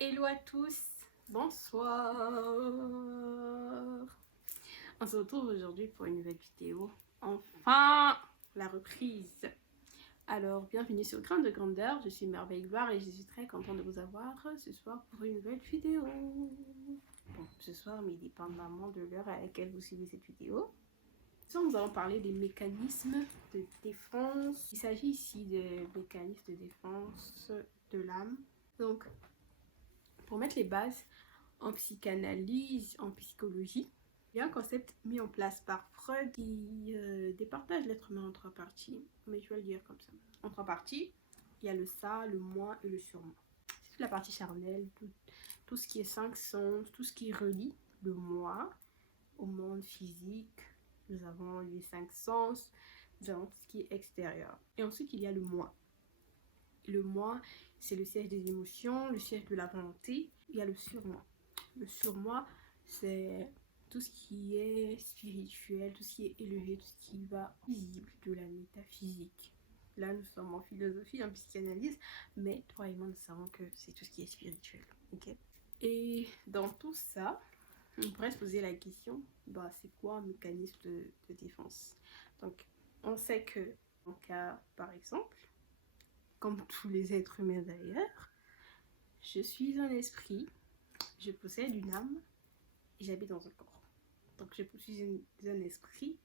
Hello à tous, bonsoir. On se retrouve aujourd'hui pour une nouvelle vidéo. Enfin, la reprise. Alors, bienvenue sur Grain de Grandeur, je suis Merveille Gloire et je suis très contente de vous avoir ce soir pour une nouvelle vidéo. Bon, ce soir, mais dépendamment de l'heure à laquelle vous suivez cette vidéo. Ce soir, nous allons parler des mécanismes de défense. Il s'agit ici des mécanismes de défense de l'âme. Donc, pour mettre les bases en psychanalyse, en psychologie, il y a un concept mis en place par Freud qui départage l'être humain en trois parties, mais je vais le dire comme ça. En trois parties, il y a le ça, le moi et le surmoi. C'est toute la partie charnelle, tout ce qui est cinq sens, tout ce qui relie le moi au monde physique. Nous avons les cinq sens, nous avons tout ce qui est extérieur. Et ensuite, il y a le moi. Le moi, c'est le siège des émotions, le siège de la volonté. Il y a le surmoi. Le surmoi, c'est tout ce qui est spirituel, tout ce qui est élevé, tout ce qui va visible de la métaphysique. Là, nous sommes en philosophie, en psychanalyse, mais toi et moi, nous savons que c'est tout ce qui est spirituel. Okay? Et dans tout ça, on pourrait se poser la question, bah, c'est quoi un mécanisme de défense? Donc, on sait que, en cas, par exemple, comme tous les êtres humains d'ailleurs, je suis un esprit, je possède une âme et j'habite dans un corps. Donc je suis un esprit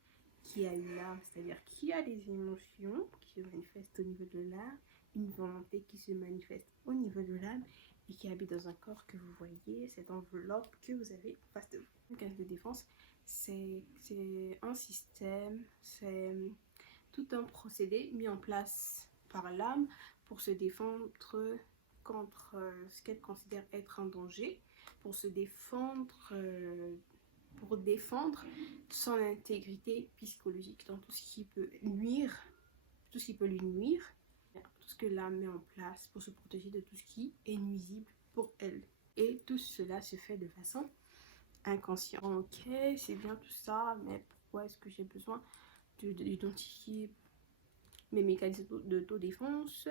qui a une âme, c'est-à-dire qui a des émotions qui se manifestent au niveau de l'âme, une volonté qui se manifeste au niveau de l'âme et qui habite dans un corps que vous voyez, cette enveloppe que vous avez en face de vous. Le mécanisme de défense, c'est un système, c'est tout un procédé mis en place par l'âme pour se défendre contre ce qu'elle considère être un danger, pour se défendre, pour défendre son intégrité psychologique dans tout ce qui peut nuire, tout ce qui peut lui nuire, tout ce que l'âme met en place pour se protéger de tout ce qui est nuisible pour elle. Et tout cela se fait de façon inconsciente. Ok, c'est bien tout ça, mais pourquoi est-ce que j'ai besoin d'identifier mes mécanismes d'autodéfense?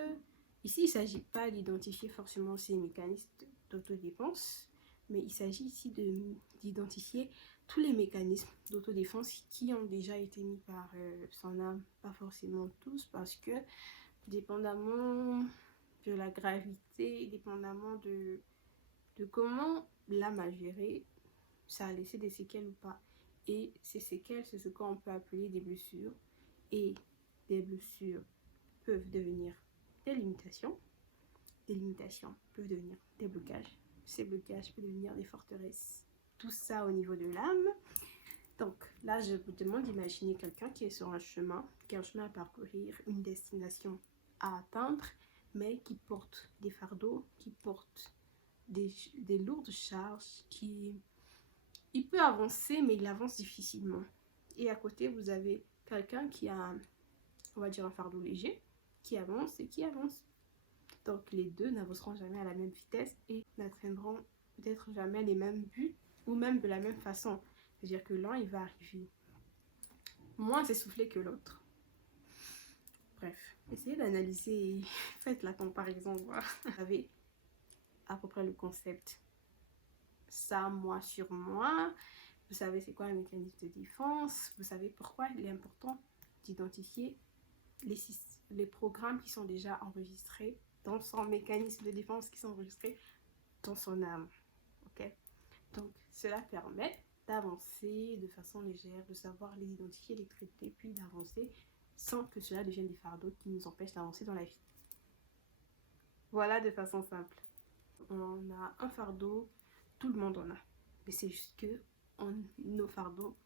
Ici, il ne s'agit pas d'identifier forcément ces mécanismes d'autodéfense, mais il s'agit ici d'identifier tous les mécanismes d'autodéfense qui ont déjà été mis par son âme. Pas forcément tous, parce que dépendamment de la gravité, dépendamment de comment l'âme a géré, ça a laissé des séquelles ou pas. Et ces séquelles, c'est ce qu'on peut appeler des blessures. Et des blessures peuvent devenir des limitations peuvent devenir des blocages, ces blocages peuvent devenir des forteresses. Tout ça au niveau de l'âme. Donc là, je vous demande d'imaginer quelqu'un qui est sur un chemin, qui a un chemin à parcourir, une destination à atteindre, mais qui porte des fardeaux, qui porte des lourdes charges, il peut avancer, mais il avance difficilement. Et à côté, vous avez quelqu'un qui a, on va dire, un fardeau léger, qui avance et qui avance. Donc les deux n'avanceront jamais à la même vitesse et n'atteindront peut-être jamais les mêmes buts ou même de la même façon. C'est-à-dire que l'un, il va arriver moins essoufflé que l'autre. Bref, essayez d'analyser, faites la comparaison, voilà. Vous avez à peu près le concept ça, moi sur moi. Vous savez c'est quoi un mécanisme de défense. Vous savez pourquoi il est important d'identifier les programmes qui sont déjà enregistrés dans son mécanisme de défense, qui sont enregistrés dans son âme. Ok? Donc, cela permet d'avancer de façon légère, de savoir les identifier, les traiter, puis d'avancer sans que cela devienne des fardeaux qui nous empêchent d'avancer dans la vie. Voilà de façon simple. On a un fardeau, tout le monde en a. Mais c'est juste que nos fardeaux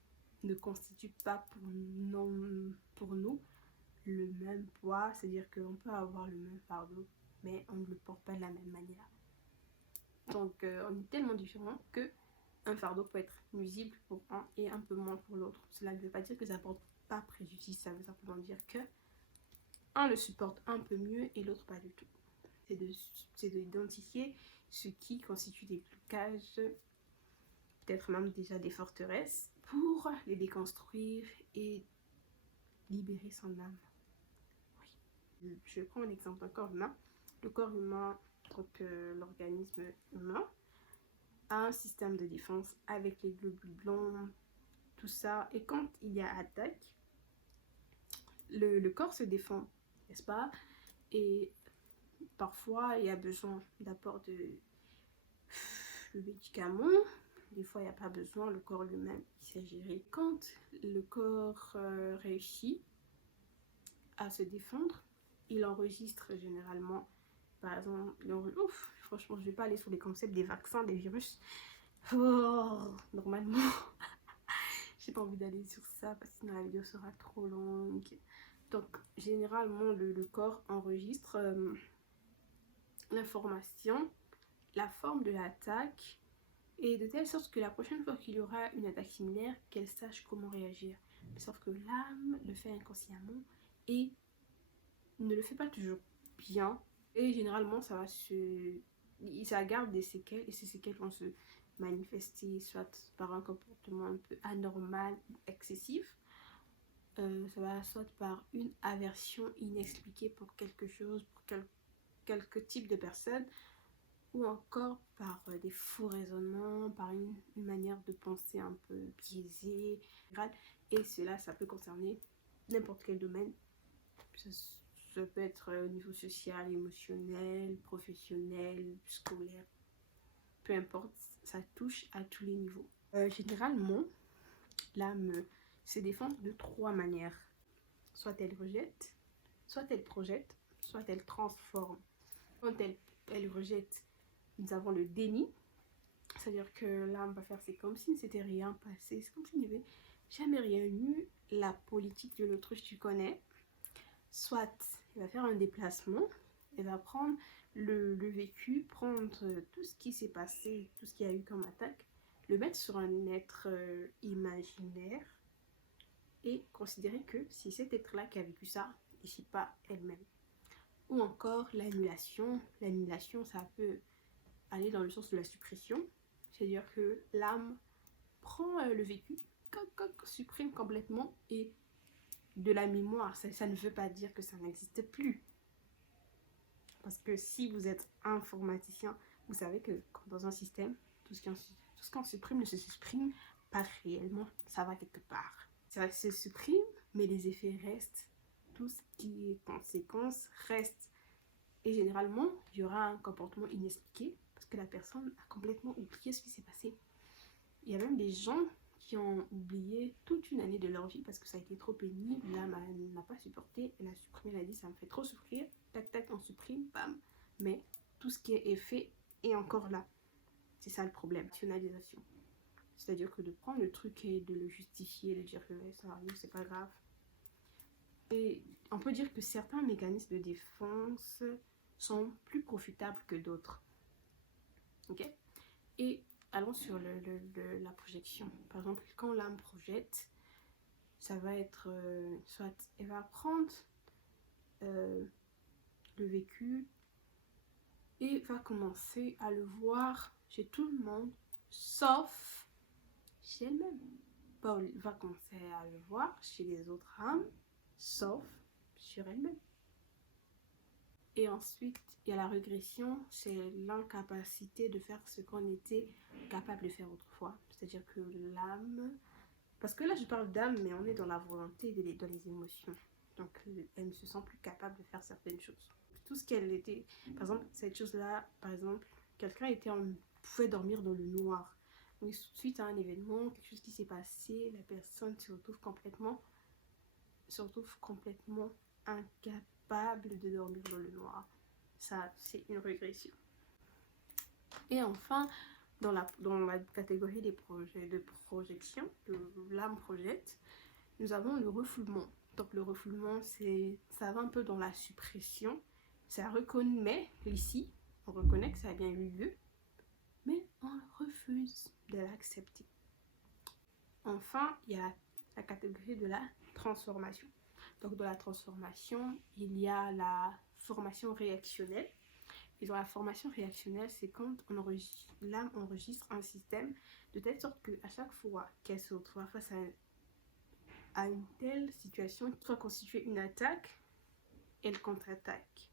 ne constituent pas pour nous le même poids, c'est-à-dire qu'on peut avoir le même fardeau, mais on ne le porte pas de la même manière. Donc, on est tellement différents que un fardeau peut être nuisible pour un et un peu moins pour l'autre. Cela ne veut pas dire que ça ne porte pas préjudice, ça veut simplement dire que un le supporte un peu mieux et l'autre pas du tout. C'est d'identifier ce qui constitue des blocages, peut-être même déjà des forteresses, pour les déconstruire et libérer son âme. Je prends un exemple d'un corps humain. Le corps humain, donc l'organisme humain, a un système de défense avec les globules blancs, tout ça. Et quand il y a attaque, le corps se défend, n'est-ce pas? Et parfois, il y a besoin d'apport de médicaments. Des fois, il n'y a pas besoin, le corps lui-même, il sait gérer. Quand le corps réussit à se défendre, il enregistre généralement, par exemple, franchement, je ne vais pas aller sur les concepts des vaccins, des virus. Oh, normalement, j'ai pas envie d'aller sur ça parce que sinon la vidéo sera trop longue. Donc, généralement, le corps enregistre l'information, la forme de l'attaque, et de telle sorte que la prochaine fois qu'il y aura une attaque similaire, qu'elle sache comment réagir. Sauf que l'âme le fait inconsciemment et ne le fait pas toujours bien. Et généralement, ça garde des séquelles, et ces séquelles vont se manifester soit par un comportement un peu anormal ou excessif, ça va soit par une aversion inexpliquée pour quelque chose, pour quelque type de personne, ou encore par des faux raisonnements, par une manière de penser un peu biaisée. Et cela, ça peut concerner n'importe quel domaine. Ça peut être au niveau social, émotionnel, professionnel, scolaire. Peu importe, ça touche à tous les niveaux. Généralement, l'âme se défend de 3 manières. Soit elle rejette, soit elle projette, soit elle transforme. Quand elle rejette, nous avons le déni, c'est-à-dire que l'âme va faire, c'est comme si ne s'était rien passé, c'est comme s'il n'y avait jamais rien eu. La politique de l'autruche, tu connais. Soit elle va faire un déplacement, elle va prendre le vécu, prendre tout ce qui s'est passé, tout ce qu'il y a eu comme attaque, le mettre sur un être imaginaire et considérer que c'est cet être-là qui a vécu ça et c'est pas elle-même. Ou encore l'annulation. L'annulation, ça peut aller dans le sens de la suppression, c'est-à-dire que l'âme prend le vécu, supprime complètement, et de la mémoire, ça ne veut pas dire que ça n'existe plus. Parce que si vous êtes informaticien, vous savez que dans un système, tout ce qu'on supprime ne se supprime pas réellement, ça va quelque part. Ça se supprime, mais les effets restent. Tout ce qui est conséquence reste. Et généralement, il y aura un comportement inexpliqué parce que la personne a complètement oublié ce qui s'est passé. Il y a même des gens qui ont oublié toute une année de leur vie parce que ça a été trop pénible, l'âme n'a pas supporté, elle a supprimé, elle a dit ça me fait trop souffrir, tac tac on supprime, bam. Mais tout ce qui est fait est encore là. C'est ça le problème, rationalisation. C'est-à-dire que de prendre le truc et de le justifier, de dire que ça arrive, c'est pas grave. Et on peut dire que certains mécanismes de défense sont plus profitables que d'autres. Ok? Et allons sur la projection. Par exemple, quand l'âme projette, ça va être soit elle va prendre le vécu et va commencer à le voir chez tout le monde, sauf chez elle-même. Paul va commencer à le voir chez les autres âmes, sauf sur elle-même. Et ensuite, il y a la régression, c'est l'incapacité de faire ce qu'on était capable de faire autrefois. C'est-à-dire que l'âme, parce que là je parle d'âme, mais on est dans la volonté, dans les émotions. Donc elle ne se sent plus capable de faire certaines choses. Tout ce qu'elle était, par exemple, cette chose-là, par exemple, quelqu'un pouvait dormir dans le noir. Donc suite à un événement, quelque chose qui s'est passé, la personne se retrouve complètement incapable de dormir dans le noir. Ça, c'est une régression. Et enfin, dans la catégorie des projets de projection, l'âme projette, nous avons le refoulement. Donc le refoulement, ça va un peu dans la suppression. Ça reconnaît ici, on reconnaît que ça a bien eu lieu, mais on refuse de l'accepter. Enfin, il y a la catégorie de la transformation. Donc dans la transformation, il y a la formation réactionnelle. Et dans la formation réactionnelle, c'est quand l'âme enregistre un système de telle sorte qu'à chaque fois qu'elle se retrouve face à une telle situation qui doit constituer une attaque, elle contre-attaque.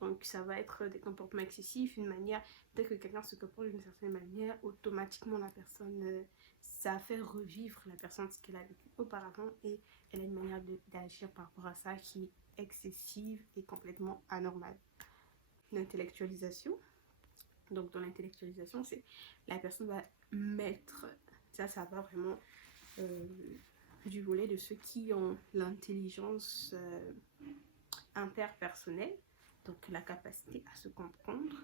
Donc ça va être des comportements excessifs, une manière, dès que quelqu'un se comporte d'une certaine manière, automatiquement la personne, ça fait revivre la personne ce qu'elle a vécu auparavant et elle a une manière d'agir par rapport à ça qui est excessive et complètement anormale. L'intellectualisation. Donc dans l'intellectualisation, c'est la personne va mettre, ça va vraiment du volet de ceux qui ont l'intelligence interpersonnelle, donc la capacité à se comprendre,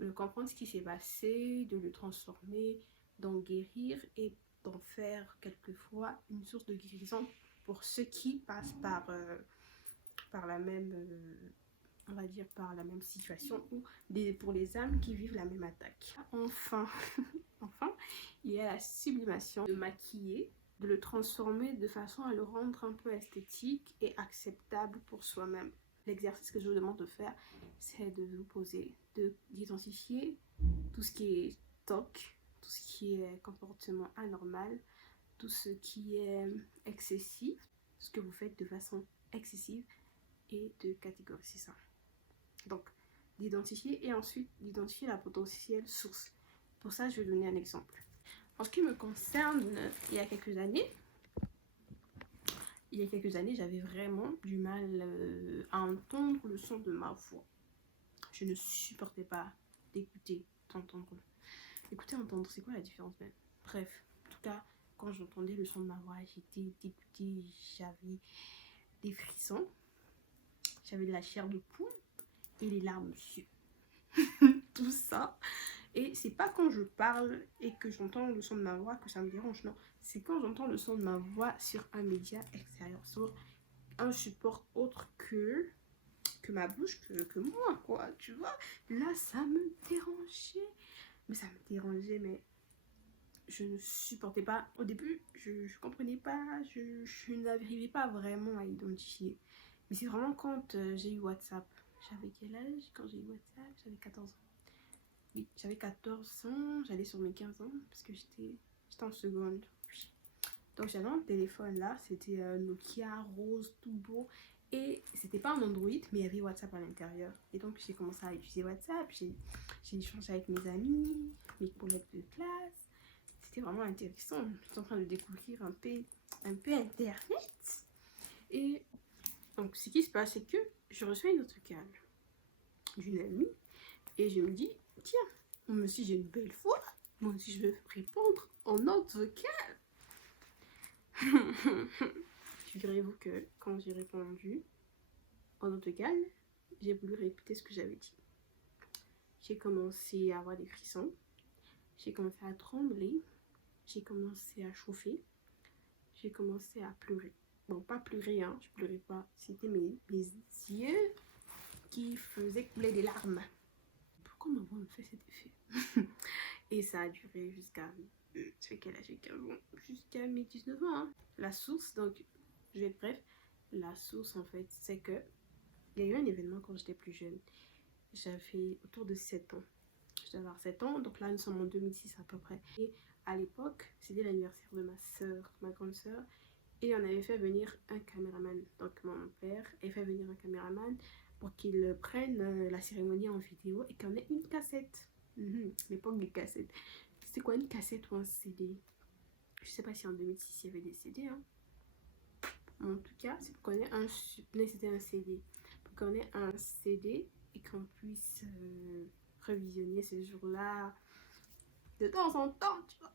de comprendre ce qui s'est passé, de le transformer, d'en guérir et d'en faire quelquefois une source de guérison pour ceux qui passent par la même, on va dire par la même situation ou pour les âmes qui vivent la même attaque. Enfin, il y a la sublimation, de maquiller, de le transformer de façon à le rendre un peu esthétique et acceptable pour soi-même. L'exercice que je vous demande de faire, c'est de vous poser, d'identifier tout ce qui est TOC, tout ce qui est comportement anormal, tout ce qui est excessif, tout ce que vous faites de façon excessive et de catégoriser ça. Donc, d'identifier et ensuite d'identifier la potentielle source. Pour ça, je vais donner un exemple. En ce qui me concerne, il y a quelques années, j'avais vraiment du mal à entendre le son de ma voix. Je ne supportais pas d'écouter, d'entendre. Écouter, entendre, c'est quoi la différence même? Bref, en tout cas, quand j'entendais le son de ma voix, j'étais dégoûtée, j'avais des frissons, j'avais de la chair de poule et les larmes dessus. Tout ça. Et c'est pas quand je parle et que j'entends le son de ma voix que ça me dérange, non. C'est quand j'entends le son de ma voix sur un média extérieur, sur un support autre que ma bouche, que moi, quoi, tu vois. Là, ça me dérangeait. Mais je ne supportais pas. Au début, je comprenais pas, je n'arrivais pas vraiment à identifier. Mais c'est vraiment quand j'ai eu WhatsApp. J'avais quel âge quand j'ai eu WhatsApp? J'avais 14 ans. Oui, j'avais 14 ans, j'allais sur mes 15 ans parce que j'étais en seconde. Donc j'avais un téléphone là, c'était un Nokia rose tout beau et c'était pas un Android mais il y avait WhatsApp à l'intérieur. Et donc j'ai commencé à utiliser WhatsApp, j'ai échangé avec mes amis, mes collègues de classe. C'était vraiment intéressant. J'étais en train de découvrir un peu Internet. Et donc ce qui se passe c'est que je reçois une autre call d'une amie et je me dis tiens, moi aussi j'ai une belle voix, moi aussi je vais répondre en note vocale. Figurez-vous que quand j'ai répondu en note vocale, j'ai voulu répéter ce que j'avais dit. J'ai commencé à avoir des frissons, j'ai commencé à trembler, j'ai commencé à chauffer, j'ai commencé à pleurer. Bon, pas pleurer, hein, je pleurais pas, c'était mes yeux qui faisaient couler des larmes. Pourquoi ma voix me fait cet effet? Et ça a duré jusqu'à jusqu'à mes 19 ans. Hein. La source, donc, je vais être bref. La source, en fait, c'est que il y a eu un événement quand j'étais plus jeune. J'avais autour de 7 ans. Je devais avoir 7 ans, donc là, nous sommes en 2006 à peu près. Et à l'époque, c'était l'anniversaire de ma soeur, ma grande soeur. Et on avait fait venir un caméraman. Donc, mon père avait fait venir un caméraman pour qu'il prenne la cérémonie en vidéo et qu'on ait une cassette. L'époque des cassettes. C'était quoi une cassette ou un CD? Je sais pas si en 2006 il y avait des CD. Hein. En tout cas, c'est pour qu'on ait c'était un CD. Pour qu'on ait un CD et qu'on puisse revisionner ces jours-là de temps en temps, tu vois.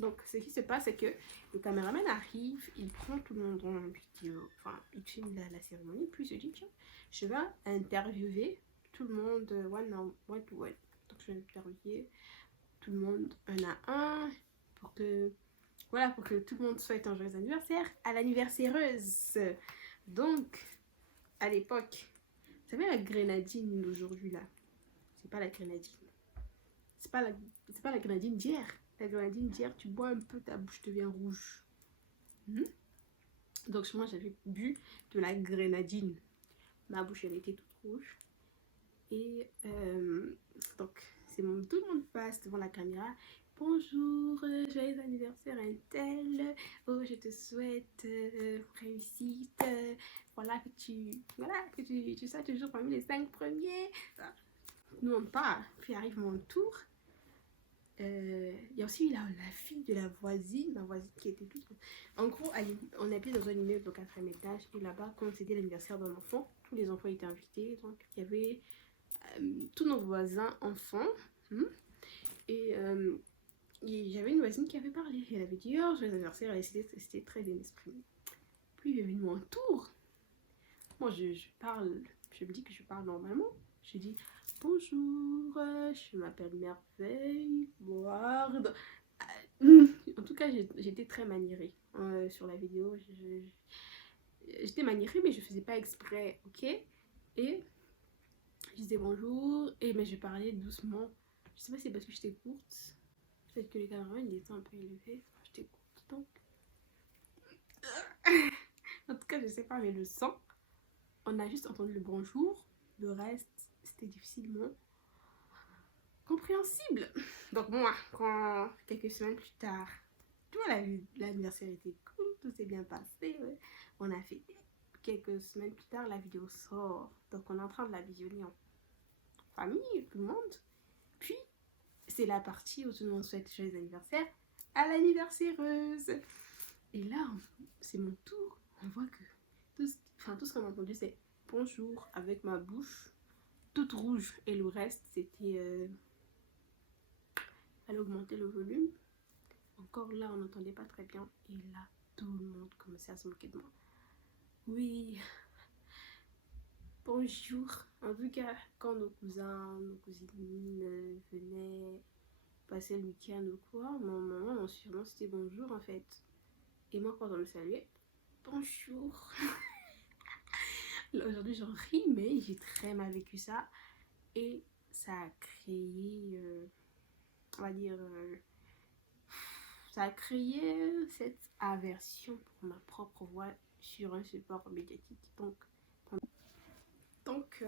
Donc, ce qui se passe, c'est que le caméraman arrive, il prend tout le monde en vidéo, enfin, il filme la cérémonie, puis il se dit, tiens, je vais interviewer tout le monde one to one. Donc, je vais interviewer tout le monde un à un pour que, voilà, pour que tout le monde souhaite un joyeux anniversaire à l'anniversaireuse. Donc, à l'époque, vous savez la grenadine d'aujourd'hui là? C'est pas la grenadine. C'est pas la grenadine d'hier. La grenadine d'hier, tu bois un peu, ta bouche devient rouge. Donc moi j'avais bu de la grenadine. Ma bouche elle était toute rouge. Et donc tout le monde passe devant la caméra bonjour, joyeux anniversaire Intel, oh je te souhaite réussite, voilà que tu sois toujours parmi les 5 premiers. Nous on part, puis arrive mon tour. Il y a aussi la fille de la voisine, ma voisine qui était toute... En gros, on habitait dans un immeuble au 4e étage et là-bas, quand c'était l'anniversaire d'un enfant, tous les enfants étaient invités. Donc, il y avait tous nos voisins enfants. Et j'avais une voisine qui avait parlé. Elle avait dit, oh, joyeux anniversaire, et c'était très bien exprimé. Puis, il est venu mon tour. Moi, je parle, je me dis que je parle normalement. Je dis, bonjour, je m'appelle Merveille, Ward. En tout cas, j'étais très maniérée sur la vidéo. J'étais maniérée, mais je faisais pas exprès, ok? Et je disais bonjour, mais je parlais doucement. Je sais pas si c'est parce que j'étais courte. Peut-être que les caméramans ils étaient un peu élevés. J'étais courte, donc. En tout cas, je sais pas, mais le son, on a juste entendu le bonjour. Le reste, c'était difficilement compréhensible. Donc moi, quand quelques semaines plus tard, tu vois, l'anniversaire était cool, tout s'est bien passé. Ouais. On a fait quelques semaines plus tard, la vidéo sort. Donc on est en train de la visionner en famille, tout le monde. Puis, c'est la partie où tout le monde souhaite joyeux anniversaire à l'anniversaireuse. Et là, c'est mon tour. On voit que tout ce qu'on a entendu, c'est bonjour avec ma bouche toute rouge. Et le reste, c'était... elle augmentait le volume. Encore là, on n'entendait pas très bien. Et là, tout le monde commençait à se moquer de moi. Oui. Bonjour. En tout cas, quand nos cousins, nos cousines venaient passer le week-end ou quoi, mon surnom c'était bonjour en fait. Et moi, quand on me saluait, bonjour. Aujourd'hui, j'en ris, mais j'ai très mal vécu ça. Et ça a créé, on va dire, ça a créé cette aversion pour ma propre voix sur un support médiatique. Donc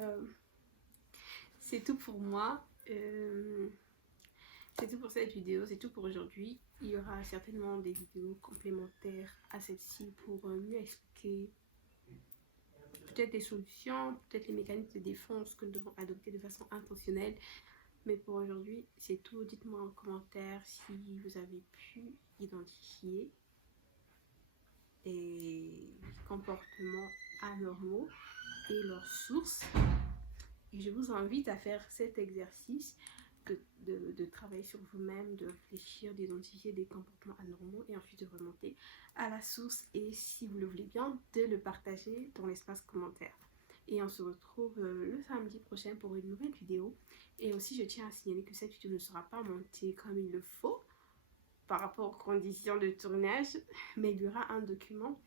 c'est tout pour moi. C'est tout pour cette vidéo, c'est tout pour aujourd'hui. Il y aura certainement des vidéos complémentaires à celle-ci pour mieux expliquer peut-être des solutions, peut-être les mécanismes de défense que nous devons adopter de façon intentionnelle. Mais pour aujourd'hui, c'est tout. Dites-moi en commentaire si vous avez pu identifier des comportements anormaux et leurs sources. Et je vous invite à faire cet exercice de travailler sur vous-même, de réfléchir, d'identifier des comportements anormaux et ensuite de remonter à la source et si vous le voulez bien, de le partager dans l'espace commentaire. Et on se retrouve le samedi prochain pour une nouvelle vidéo. Et aussi, je tiens à signaler que cette vidéo ne sera pas montée comme il le faut par rapport aux conditions de tournage, mais il y aura un document,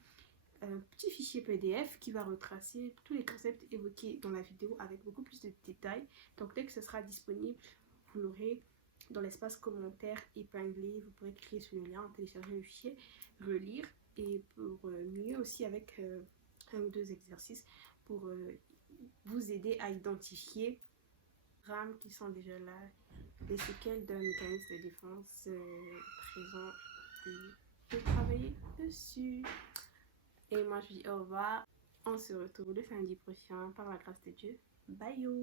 un petit fichier PDF qui va retracer tous les concepts évoqués dans la vidéo avec beaucoup plus de détails. Donc dès que ce sera disponible, vous l'aurez dans l'espace commentaire épinglé. Vous pourrez cliquer sur le lien, télécharger le fichier, relire et pour mieux aussi avec un ou deux exercices pour vous aider à identifier rames qui sont déjà là, les séquelles d'un mécanisme de défense présent et de travailler dessus. Et moi je dis au revoir, on se retrouve le samedi prochain par la grâce de Dieu. Bye yo.